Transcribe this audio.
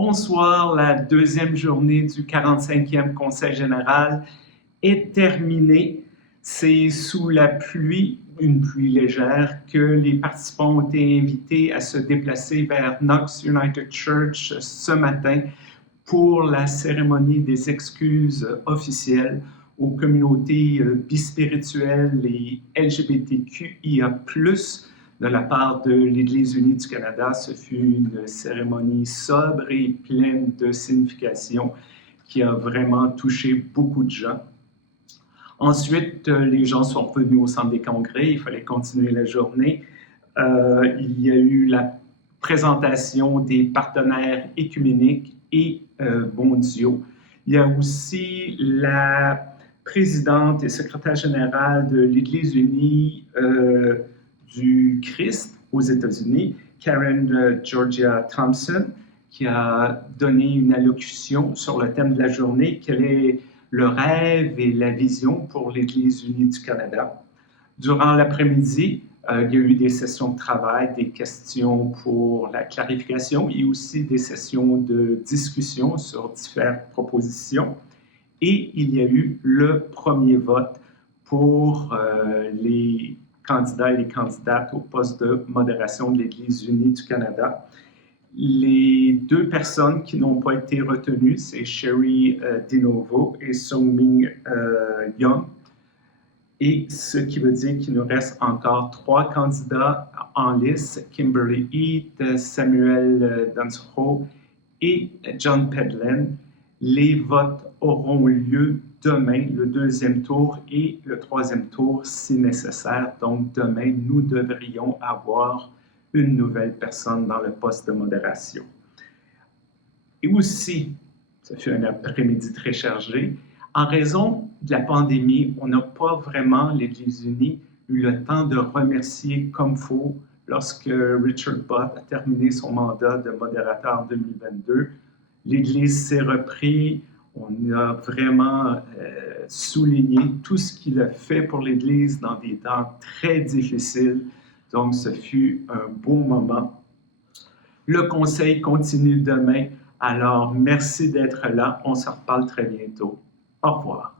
Bonsoir, la deuxième journée du 45e Conseil général est terminée. C'est sous la pluie, une pluie légère, que les participants ont été invités à se déplacer vers Knox United Church ce matin pour la cérémonie des excuses officielles aux communautés bispirituelles et LGBTQIA+, de la part de l'Église unie du Canada. Ce fut une cérémonie sobre et pleine de signification qui a vraiment touché beaucoup de gens. Ensuite, les gens sont revenus au centre des congrès, il fallait continuer la journée. Il y a eu la présentation des partenaires écuméniques et mondiaux. Il y a aussi la présidente et secrétaire générale de l'Église unie du Christ aux États-Unis, Karen Georgia Thompson, qui a donné une allocution sur le thème de la journée, quel est le rêve et la vision pour l'Église unie du Canada. Durant l'après-midi, il y a eu des sessions de travail, des questions pour la clarification et aussi des sessions de discussion sur différentes propositions. Et il y a eu le premier vote pour les candidats et les candidates au poste de modération de l'Église unie du Canada. Les deux personnes qui n'ont pas été retenues, c'est Sherry DeNovo et Sung-Ming Young. Et ce qui veut dire qu'il nous reste encore 3 candidats en liste, Kimberly Heath, Samuel Dunshaugh et John Pedlin. Les votes auront lieu demain, le deuxième tour et le troisième tour si nécessaire. Donc demain, nous devrions avoir une nouvelle personne dans le poste de modération. Et aussi, ça fait un après-midi très chargé, en raison de la pandémie, on n'a pas vraiment, l'Église unie, eu le temps de remercier comme il faut lorsque Richard Bott a terminé son mandat de modérateur en 2022. L'Église s'est repris, on a vraiment souligné tout ce qu'il a fait pour l'Église dans des temps très difficiles. Donc, ce fut un beau moment. Le conseil continue demain, alors merci d'être là. On se reparle très bientôt. Au revoir.